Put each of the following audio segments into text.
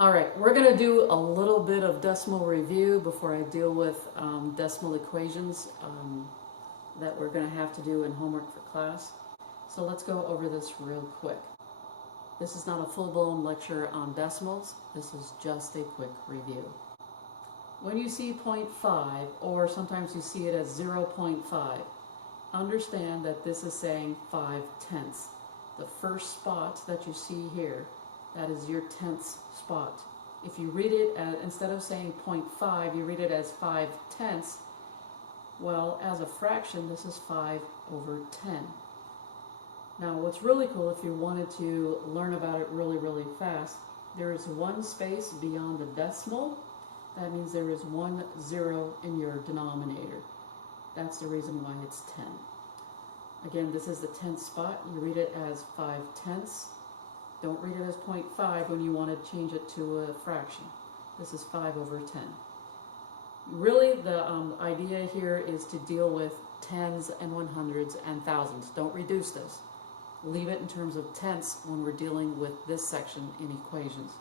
All right, we're going to do a little bit of decimal review before I deal with decimal equations that we're going to have to do in homework for class. So let's go over this real quick. This is not a full-blown lecture on decimals. This is just a quick review. When you see 0.5, or sometimes you see it as 0.5, understand that this is saying 5/10. The first spot that you see here, that is your tenths spot. If you read it as, instead of saying 0.5, you read it as 5/10. Well, as a fraction, this is 5/10. Now, what's really cool, if you wanted to learn about it really fast, there is one space beyond the decimal. That means there is 1 0 in your denominator. That's the reason why it's 10. Again, this is the tenth spot. You read it as 5/10. Don't read it as 0.5 when you want to change it to a fraction. This is 5/10. Really, the idea here is to deal with tens and 100s and thousands. Don't reduce this. Leave it in terms of tenths when we're dealing with this section in equations.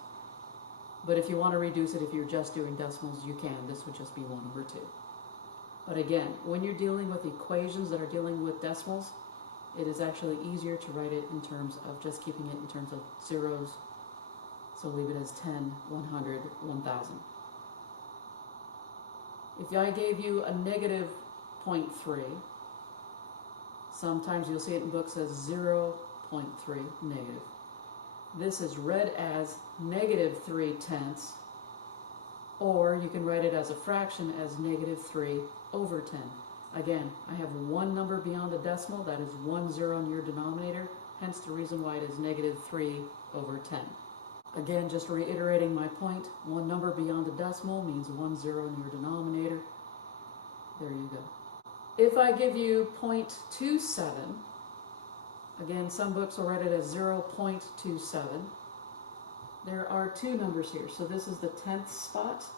But if you want to reduce it, if you're just doing decimals, you can. This would just be 1/2. But again, when you're dealing with equations that are dealing with decimals, it is actually easier to write it in terms of just keeping it in terms of zeros. So leave it as 10, 100, 1000. If I gave you a negative 0.3, sometimes you'll see it in books as 0.3 negative. This is read as negative 3/10, or you can write it as a fraction as negative 3/10. Again, I have one number beyond the decimal, that is 1 0 in your denominator, hence the reason why it is negative 3/10. Again, just reiterating my point, one number beyond the decimal means 1 0 in your denominator. There you go. If I give you 0.27, again, some books will write it as 0.27. There are two numbers here. So this is the tenth spot,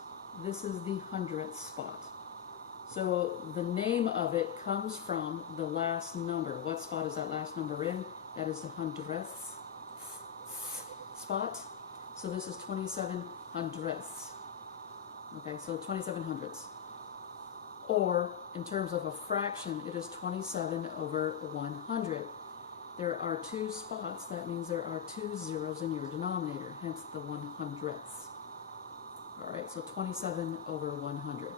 this is the hundredth spot. So the name of it comes from the last number. What spot is that last number in? That is the hundredth spot. So this is 27 hundredths. Okay, so 27 hundredths. Or in terms of a fraction, it is 27/100. There are two spots, that means there are 2 zeros in your denominator, hence the 100ths. All right, so 27/100.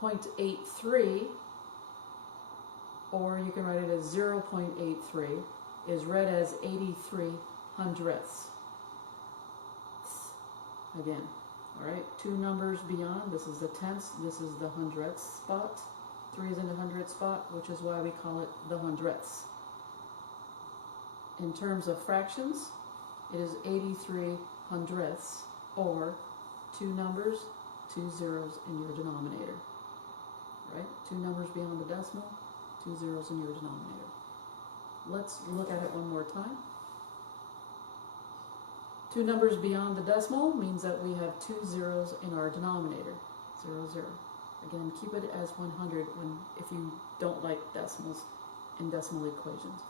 0.83, or you can write it as 0.83, is read as 83 hundredths. Again, all right, two numbers beyond, this is the tenths, this is the hundredths spot. 3 is in the hundredth spot, which is why we call it the hundredths. In terms of fractions, it is 83 hundredths, or two numbers, 2 zeros in your denominator. Right? Two numbers beyond the decimal, 2 zeros in your denominator. Let's look at it one more time. Two numbers beyond the decimal means that we have 2 zeros in our denominator. 0, 0. Again, keep it as 100 if you don't like decimals in decimal equations.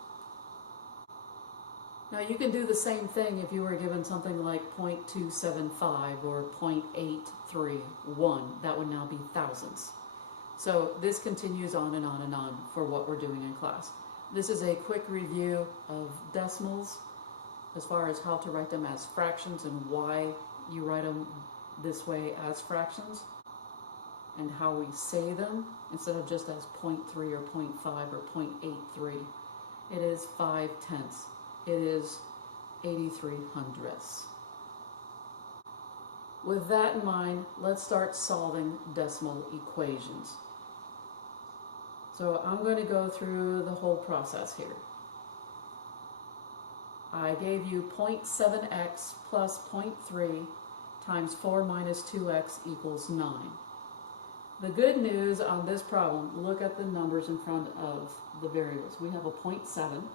Now you can do the same thing if you were given something like 0.275 or 0.831. That would now be thousandths. So this continues on and on and on for what we're doing in class. This is a quick review of decimals as far as how to write them as fractions and why you write them this way as fractions, and how we say them instead of just as 0.3 or 0.5 or 0.83. It is 5/10. It is 83 hundredths. With that in mind, let's start solving decimal equations. So I'm going to go through the whole process here. I gave you 0.7x plus 0.3 times 4 minus 2x equals 9. The good news on this problem, look at the numbers in front of the variables. We have a 0.7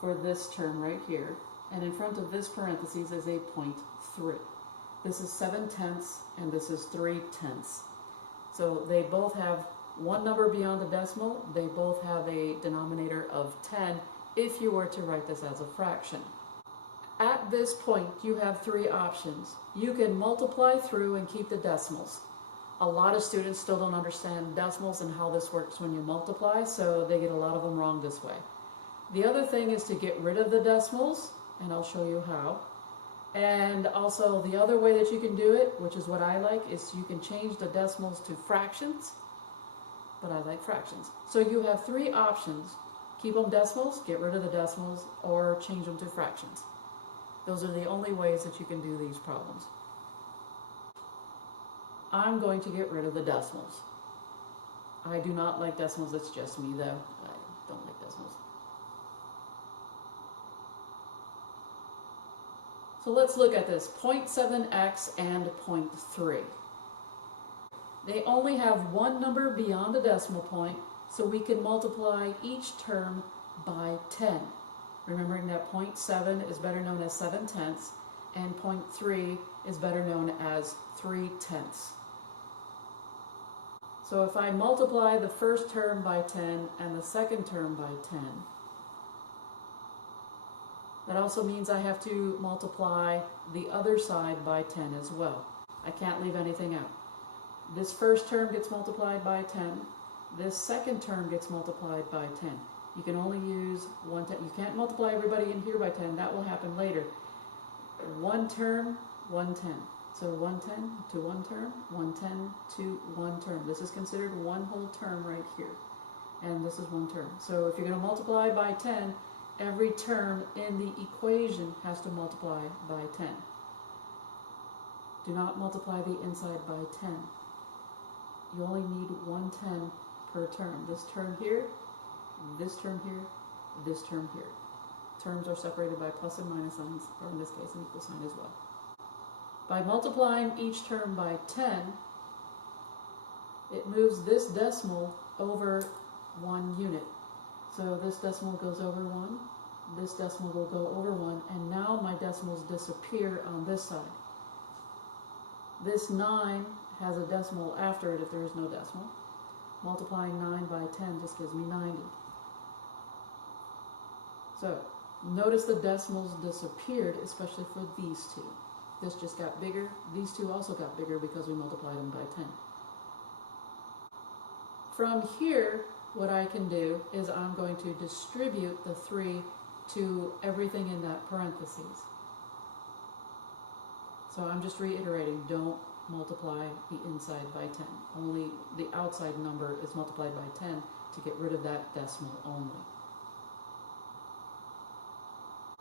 for this term right here, and in front of this parentheses is a 0.3. This is 7/10 and this is 3/10. So they both have one number beyond the decimal. They both have a denominator of 10 if you were to write this as a fraction. at this point, you have three options. You can multiply through and keep the decimals. A lot of students still don't understand decimals and how this works when you multiply, so they get a lot of them wrong this way. The other thing is to get rid of the decimals, and I'll show you how. And also the other way that you can do it, which is what I like, is you can change the decimals to fractions, but I like fractions. So you have three options. Keep them decimals, get rid of the decimals, or change them to fractions. Those are the only ways that you can do these problems. I'm going to get rid of the decimals. I do not like decimals, it's just me though. I don't like decimals. So let's look at this, 0.7x and 0.3. They only have one number beyond the decimal point, so we can multiply each term by 10. Remembering that 0.7 is better known as 7/10, and 0.3 is better known as 3/10. So if I multiply the first term by 10 and the second term by 10, that also means I have to multiply the other side by 10 as well. I can't leave anything out. This first term gets multiplied by 10. This second term gets multiplied by 10. You can only use one 10. You can't multiply everybody in here by 10. That will happen later. One term, 110. So 110 to one term, 110 to one term. This is considered one whole term right here. And this is one term. So if you're going to multiply by 10, every term in the equation has to multiply by 10. Do not multiply the inside by 10. You only need 110 per term. This term here, this term here, this term here. Terms are separated by plus and minus signs, or in this case an equal sign as well. By multiplying each term by 10, it moves this decimal over 1 unit. So this decimal goes over 1, this decimal will go over 1, and now my decimals disappear on this side. This 9 has a decimal after it if there is no decimal. Multiplying 9 by 10 just gives me 90. So notice the decimals disappeared, especially for these two. This just got bigger. These two also got bigger because we multiplied them by 10. From here, what I can do is I'm going to distribute the 3 to everything in that parentheses. So I'm just reiterating, don't multiply the inside by 10. Only the outside number is multiplied by 10 to get rid of that decimal only.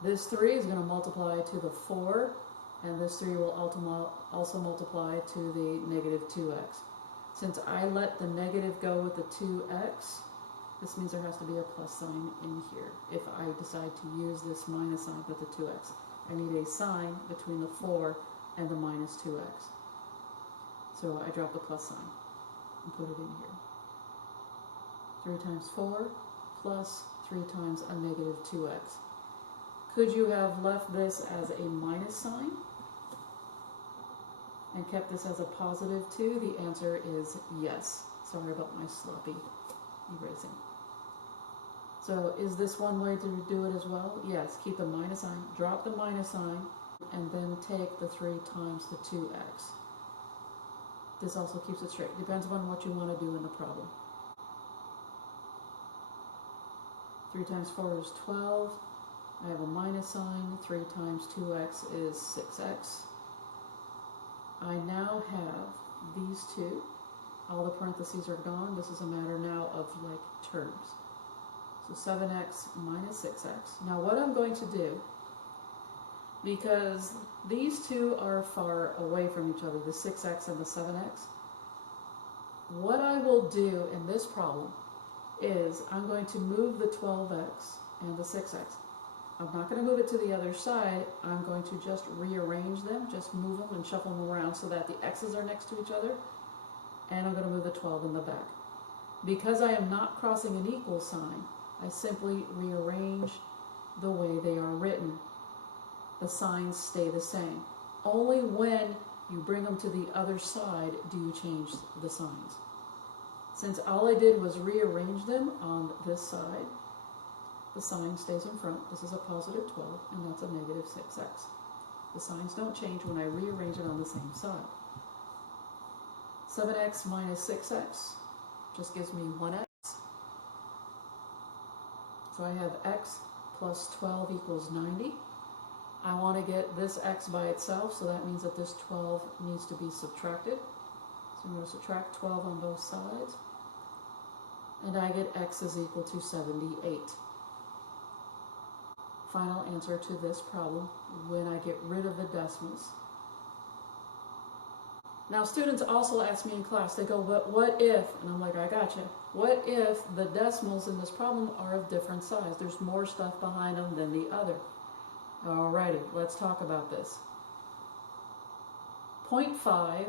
This 3 is going to multiply to the 4, and this 3 will also multiply to the negative 2x. Since I let the negative go with the 2x, this means there has to be a plus sign in here. If I decide to use this minus sign with the 2x, I need a sign between the 4 and the minus 2x. So I drop the plus sign and put it in here. 3 times 4 plus 3 times a negative 2x. Could you have left this as a minus sign and kept this as a positive 2? The answer is yes. Sorry about my sloppy erasing. So is this one way to do it as well? Yes, keep the minus sign, drop the minus sign, and then take the 3 times the 2x. This also keeps it straight. Depends on what you want to do in the problem. 3 times 4 is 12. I have a minus sign. 3 times 2x is 6x. I now have these two. All the parentheses are gone. This is a matter now of like terms. So 7x minus 6x. Now what I'm going to do, because these two are far away from each other, the 6x and the 7x, what I will do in this problem is I'm going to move the 12x and the 6x. I'm not going to move it to the other side. I'm going to just rearrange them, just move them and shuffle them around so that the x's are next to each other, and I'm going to move the 12 in the back. Because I am not crossing an equal sign, I simply rearrange the way they are written. The signs stay the same. Only when you bring them to the other side do you change the signs. Since all I did was rearrange them on this side, the sign stays in front. This is a positive 12, and that's a negative 6x. The signs don't change when I rearrange it on the same side. 7x minus 6x just gives me 1x. So I have x plus 12 equals 90. I want to get this x by itself, so that means that this 12 needs to be subtracted. So I'm going to subtract 12 on both sides. And I get x is equal to 78. Final answer to this problem when I get rid of the decimals. Now students also ask me in class, they go, but what if, and I'm like, I gotcha. What if the decimals in this problem are of different size? There's more stuff behind them than the other. Alrighty, let's talk about this. 0.5,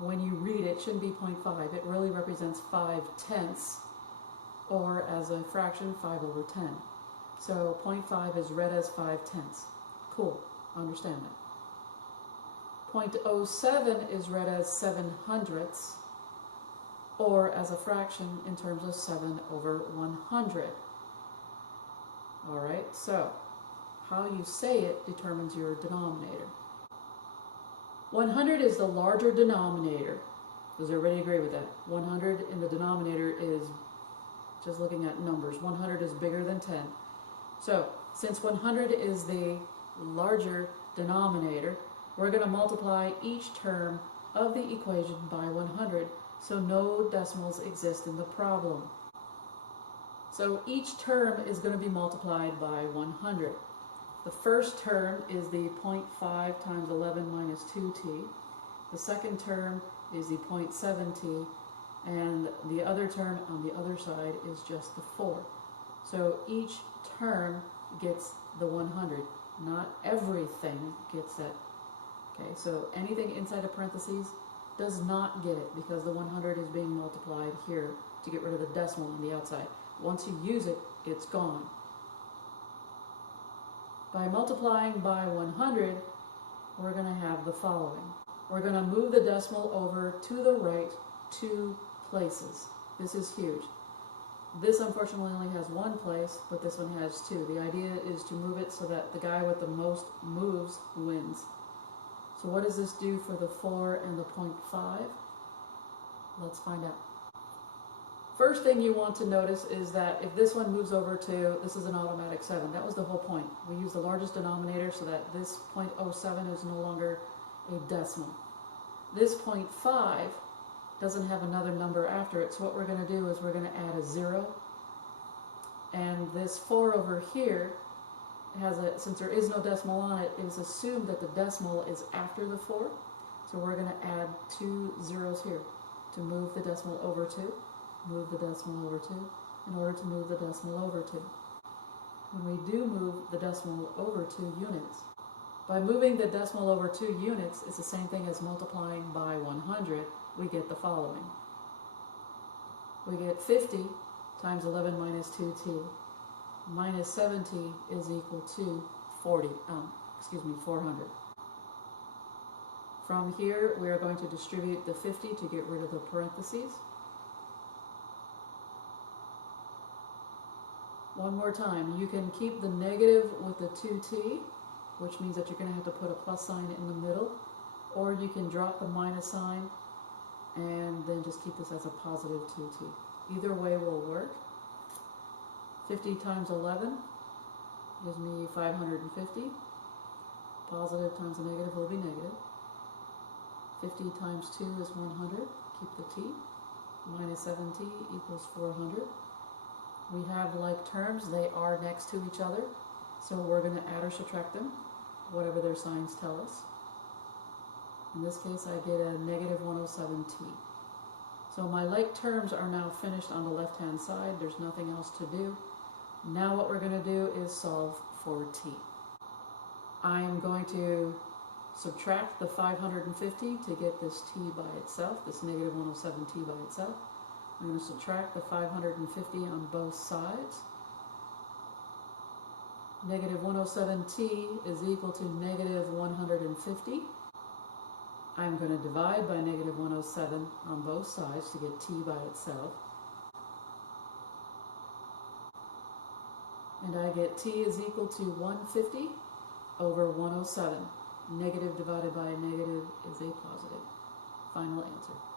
when you read it, shouldn't be 0.5. It really represents 5/10, or as a fraction, 5 over 10. So 0.5 is read as 5/10. Cool, understand that. 0.07 is read as 7/100, or as a fraction in terms of 7 over 100. Alright, so how you say it determines your denominator. 100 is the larger denominator. Does everybody agree with that? 100 in the denominator is, just looking at numbers, 100 is bigger than 10. So, since 100 is the larger denominator, we're going to multiply each term of the equation by 100, so no decimals exist in the problem. So each term is going to be multiplied by 100. The first term is the 0.5 times 11 minus 2t. The second term is the 0.7t, and the other term on the other side is just the 4. So each term gets the 100. Not everything gets that. Okay, so anything inside of parentheses does not get it because the 100 is being multiplied here to get rid of the decimal on the outside. Once you use it, it's gone. By multiplying by 100, we're going to have the following. We're going to move the decimal over to the right 2 places. This is huge. This unfortunately only has 1 place, but this one has 2. The idea is to move it so that the guy with the most moves wins. So what does this do for the 4 and the 0.5? Let's find out. First thing you want to notice is that if this one moves over to, this is an automatic 7. That was the whole point. We use the largest denominator so that this 0.07 is no longer a decimal. This 0.5 doesn't have another number after it, so what we're going to do is we're going to add a 0. And this 4 over here has a, since there is no decimal on it, it is assumed that the decimal is after the 4. So we're going to add 2 zeros here to move the decimal over 2. Move the decimal over 2 in order to move the decimal over 2. When we do move the decimal over 2 units, by moving the decimal over 2 units, it's the same thing as multiplying by 100, we get the following. We get 50 times 11 minus 2t minus 70 is equal to 400. From here, we are going to distribute the 50 to get rid of the parentheses. One more time, you can keep the negative with the 2t, which means that you're going to have to put a plus sign in the middle, or you can drop the minus sign and then just keep this as a positive 2t. Either way will work. 50 times 11 gives me 550. Positive times a negative will be negative. 50 times 2 is 100. Keep the t. Minus 7t equals 400. We have like terms, they are next to each other, so we're going to add or subtract them, whatever their signs tell us. In this case, I get a negative 107t. So my like terms are now finished on the left-hand side. There's nothing else to do. Now what we're going to do is solve for t. I'm going to subtract the 550 to get this t by itself, this negative 107t by itself. I'm going to subtract the 550 on both sides. Negative 107t is equal to negative 150. I'm going to divide by negative 107 on both sides to get t by itself. And I get t is equal to 150 over 107. Negative divided by a negative is a positive. Final answer.